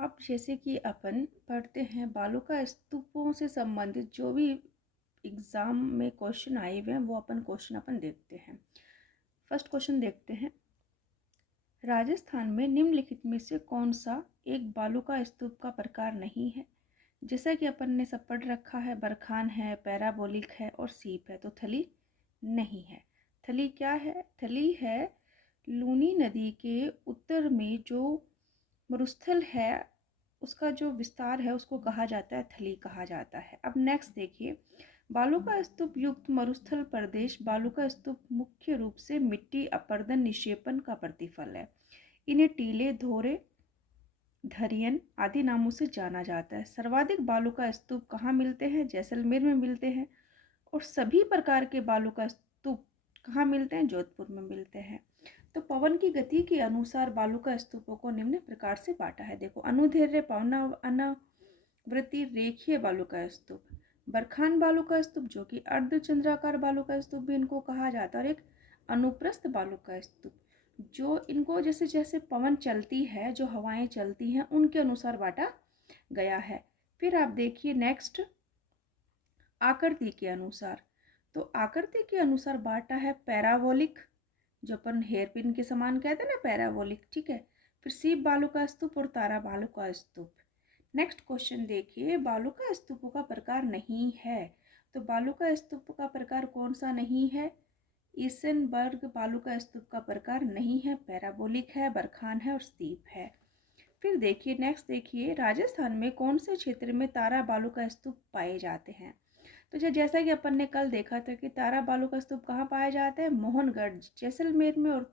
अब जैसे कि अपन पढ़ते हैं बालूका स्तूपों से संबंधित जो भी एग्ज़ाम में क्वेश्चन आए हुए हैं वो अपन देखते हैं। फर्स्ट क्वेश्चन देखते हैं। राजस्थान में निम्नलिखित में से कौन सा एक बालूका स्तूप का प्रकार नहीं है? जैसा कि अपन ने सब पढ़ रखा है, बरखान है, पैराबोलिक है और सीप है, तो थली नहीं है। थली क्या है? थली है लूनी नदी के उत्तर में जो मरुस्थल है, उसका जो विस्तार है उसको कहा जाता है थली कहा जाता है। अब नेक्स्ट देखिए, बालूका स्तूप युक्त मरुस्थल प्रदेश बालूका स्तूप मुख्य रूप से मिट्टी अपरदन निक्षेपण का प्रतिफल है। इन्हें टीले, धोरे, धरियन आदि नामों से जाना जाता है। सर्वाधिक बालूका स्तूप कहाँ मिलते हैं? जैसलमेर में मिलते हैं। और सभी प्रकार के बालूका स्तूप कहाँ मिलते हैं? जोधपुर में मिलते हैं। तो पवन की गति के अनुसार बालूका स्तूपों को निम्न प्रकार से बांटा है। देखो, अनुदैर्घ्य पवना अनावृति रेखीय बालूका स्तूप, बरखान बालूका स्तूप जो कि अर्धचंद्राकार बालूका स्तूप भी इनको कहा जाता है, और एक अनुप्रस्थ बालूका स्तूप जो इनको जैसे जैसे पवन चलती है, जो हवाएं चलती हैं उनके अनुसार बांटा गया है। फिर आप देखिए नेक्स्ट, आकृति के अनुसार, तो आकृति के अनुसार बांटा है पैराबोलिक, जो अपन हेयर पिन के समान कहते हैं ना, पैराबोलिक, ठीक है। फिर सीप बालूका स्तूप और तारा बालूका स्तूप। नेक्स्ट क्वेश्चन देखिए, बालूका स्तूपों का प्रकार नहीं है, तो बालूका स्तूप का प्रकार कौन सा नहीं है? ईसेनबर्ग बालूका स्तूप का प्रकार नहीं है, पैराबोलिक है, बरखान है और सीप है। फिर देखिए नेक्स्ट देखिए, राजस्थान में कौन से क्षेत्र में तारा बालूका स्तूप पाए जाते हैं? तो जैसा कि अपन ने कल देखा था कि तारा बालूका स्तूप कहाँ पाया जाता है? मोहनगढ़ जैसलमेर में और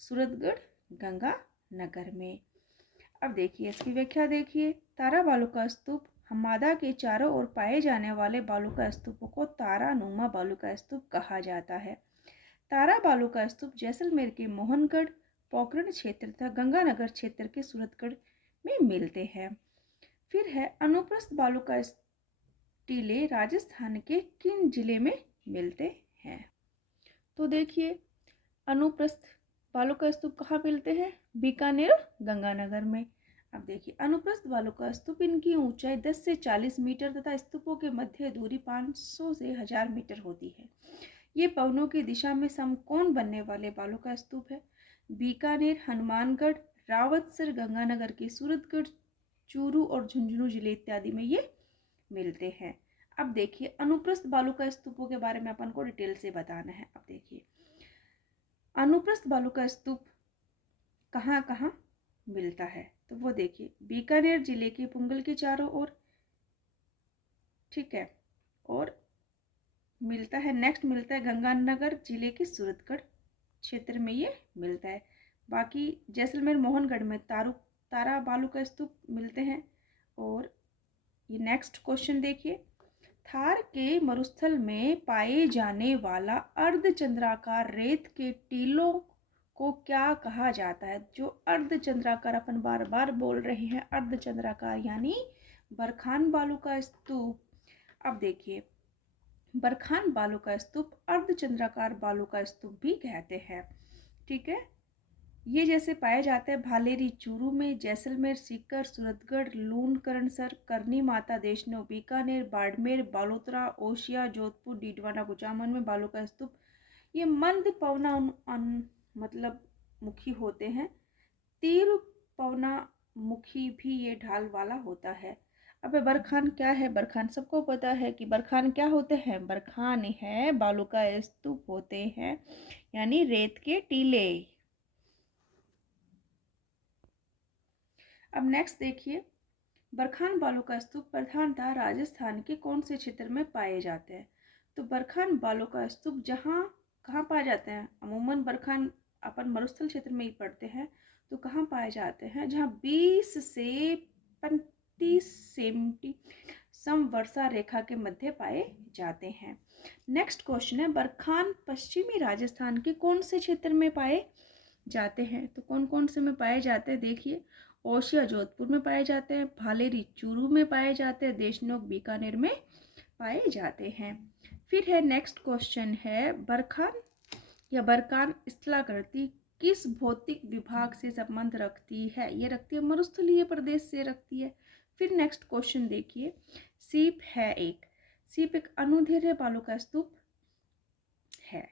सूरतगढ़ गंगानगर में। अब देखिए इसकी व्याख्या देखिए, तारा बालूका स्तूप हमादा के चारों ओर पाए जाने वाले बालूका स्तूपों को तारानुमा बालूका स्तूप कहा जाता है। तारा बालूका स्तूप जैसलमेर के मोहनगढ़ पोखरण क्षेत्र तथा गंगानगर क्षेत्र के सूरतगढ़ में मिलते हैं। फिर है अनुप्रस्थ बालूका टीले राजस्थान के किन जिले में मिलते हैं? तो देखिए, अनुप्रस्थ बालूका स्तूप कहाँ मिलते हैं? बीकानेर और गंगानगर में। अब देखिए, अनुप्रस्थ बालूका स्तूप इनकी ऊंचाई 10 से 40 मीटर तथा स्तूपों के मध्य दूरी 500 से 1000 मीटर होती है। ये पवनों की दिशा में समकोण बनने वाले बालूका स्तूप है। बीकानेर, हनुमानगढ़, रावतसर, गंगानगर के सूरतगढ़, चूरू और झुंझुनू जिले इत्यादि में ये मिलते हैं। अब देखिए, अनुप्रस्थ बालूका स्तूपों के बारे में अपन को डिटेल से बताना है। अब देखिए, अनुप्रस्थ बालूका स्तूप कहाँ कहाँ मिलता है? तो वो देखिए, बीकानेर जिले के पुंगल के चारों ओर, ठीक है, और मिलता है नेक्स्ट मिलता है गंगानगर जिले के सूरतगढ़ क्षेत्र में ये मिलता है। बाकी जैसलमेर मोहनगढ़ में तारा बालूका स्तूप मिलते हैं। और ये नेक्स्ट क्वेश्चन देखिए, थार के मरुस्थल में पाए जाने वाला अर्धचंद्राकार रेत के टीलों को क्या कहा जाता है? जो अर्धचंद्राकार अपन बार बार बोल रहे हैं, अर्धचंद्राकार यानी बरखान बालूका स्तूप। अब देखिए, बरखान बालूका स्तूप अर्धचंद्राकार बालूका स्तूप भी कहते हैं, ठीक है। ये जैसे पाए जाते हैं भालेरी चूरू में, जैसलमेर, सीकर, सूरतगढ़, लून, करणसर, करनी माता, देशनो, बीकानेर, बाड़मेर, बालोतरा, ओशिया, जोधपुर, डीडवाना, कुचामन में बालूका स्तूप ये मंद पवना मतलब मुखी होते हैं। तीव्र पवना मुखी भी ये ढाल वाला होता है। अब बरखान क्या है? बरखान सबको पता है कि बरखान क्या होते हैं। बरखान है बालूका स्तूप होते हैं, यानी रेत के टीले। अब नेक्स्ट देखिए, बरखान बालूका स्तूप प्रधानतः राजस्थान के कौन से क्षेत्र में पाए जाते हैं? तो बरखान बालूका स्तूप जहाँ कहाँ पाए जाते हैं? अमूमन बरखान अपन मरुस्थल क्षेत्र में ही पढ़ते हैं, तो कहाँ पाए जाते हैं? जहाँ 20 से 35 सेंटी समवर्षा रेखा के मध्य पाए जाते हैं। नेक्स्ट क्वेश्चन है, बरखान पश्चिमी राजस्थान के कौन से क्षेत्र में पाए जाते हैं? तो कौन कौन से में पाए जाते हैं देखिए, ओशिया जोधपुर में पाए जाते हैं, भालेरी चूरू में पाए जाते हैं, देशनोक बीकानेर में पाए जाते हैं। फिर है नेक्स्ट क्वेश्चन है, बरखान या बरकान स्थलाकृति किस भौतिक विभाग से संबंध रखती है? ये रखती है मरुस्थलीय प्रदेश से रखती है। फिर नेक्स्ट क्वेश्चन देखिए, सीप एक अनुदैर्घ्य बालू का स्तूप है।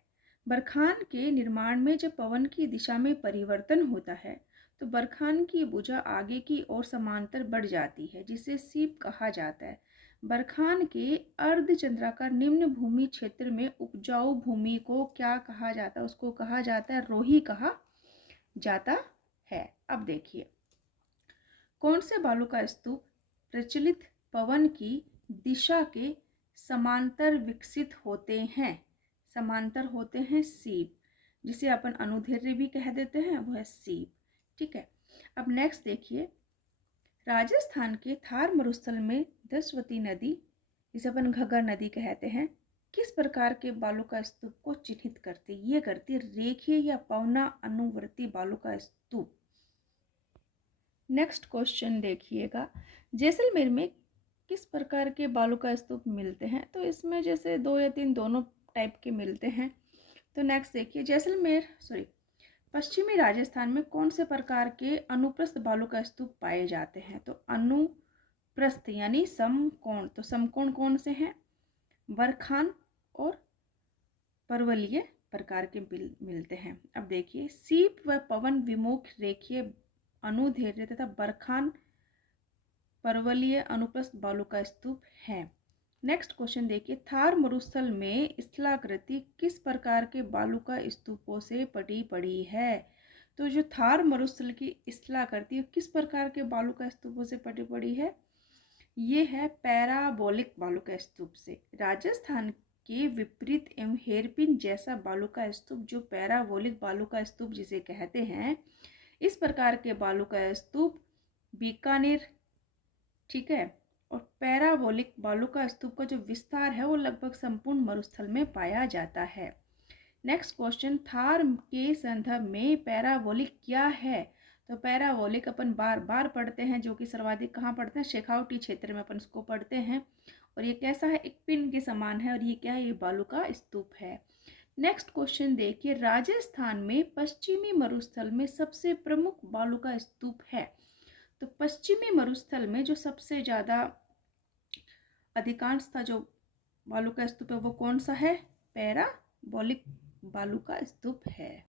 बरखान के निर्माण में जब पवन की दिशा में परिवर्तन होता है तो बरखान की भुजा आगे की ओर समांतर बढ़ जाती है, जिसे सीप कहा जाता है। बरखान के अर्धचंद्राकार निम्न भूमि क्षेत्र में उपजाऊ भूमि को क्या कहा जाता है? उसको कहा जाता है रोही कहा जाता है। अब देखिए, कौन से बालू का स्तूप प्रचलित पवन की दिशा के समांतर विकसित होते हैं? समांतर होते हैं सीप, जिसे अपन अनुदैर्घ्य भी कह देते हैं, वो है सीप। ठीक है। अब नेक्स्ट देखिए, राजस्थान के थार मरुस्थल में दशवती नदी, जिसे अपन घग्गर नदी कहते हैं, किस प्रकार के बालू का स्तूप को चिन्हित करती है? ये करती है रेखीय या पवना अनुवर्ती बालू का स्तूप। नेक्स्ट क्वेश्चन देखिएगा, जैसलमेर में किस प्रकार के बालू का स्तूप मिलते हैं? तो इसमें जैसे 2 या 3 दोनों टाइप के मिलते हैं। तो नेक्स्ट देखिए, पश्चिमी राजस्थान में कौन से प्रकार के अनुप्रस्थ बालू का स्तूप पाए जाते हैं? तो अनुप्रस्थ यानी समकोण, तो समकोण कौन से हैं? बरखान और परवलीय प्रकार के मिलते हैं। अब देखिए, सीप व पवन विमुख रेखीय अनुदैर्घ्य तथा बरखान परवलीय अनुप्रस्थ बालू का स्तूप है। नेक्स्ट क्वेश्चन देखिए, थार मरुस्थल में स्थलाकृति किस प्रकार के बालू का स्तूपों से पटी पड़ी है? तो जो थार मरुस्थल की स्थलाकृति किस प्रकार के बालू का स्तूपों से पटी पड़ी है? ये है पैराबोलिक बालू का स्तूप से। राजस्थान के विपरीत एवं हेरपिन जैसा बालू का स्तूप, जो पैराबोलिक बालू का स्तूप जिसे कहते हैं, इस प्रकार के बालू का स्तूप बीकानेर, ठीक है, और पैराबोलिक बालू का स्तूप का जो विस्तार है वो लगभग संपूर्ण मरुस्थल में पाया जाता है। नेक्स्ट क्वेश्चन, थार के संदर्भ में पैराबोलिक क्या है? तो पैराबोलिक अपन बार बार पढ़ते हैं, जो कि सर्वाधिक कहाँ पढ़ते हैं? शेखावटी क्षेत्र में अपन इसको पढ़ते हैं। और ये कैसा है? एक पिन के समान है। और ये क्या है? ये बालू का स्तूप है। नेक्स्ट क्वेश्चन देखिए, राजस्थान में पश्चिमी मरुस्थल में सबसे प्रमुख बालू का स्तूप है। तो पश्चिमी मरुस्थल में जो सबसे ज़्यादा अधिकांशतः जो बालू का स्तूप है वो कौन सा है? पैराबोलिक बालू का स्तूप है।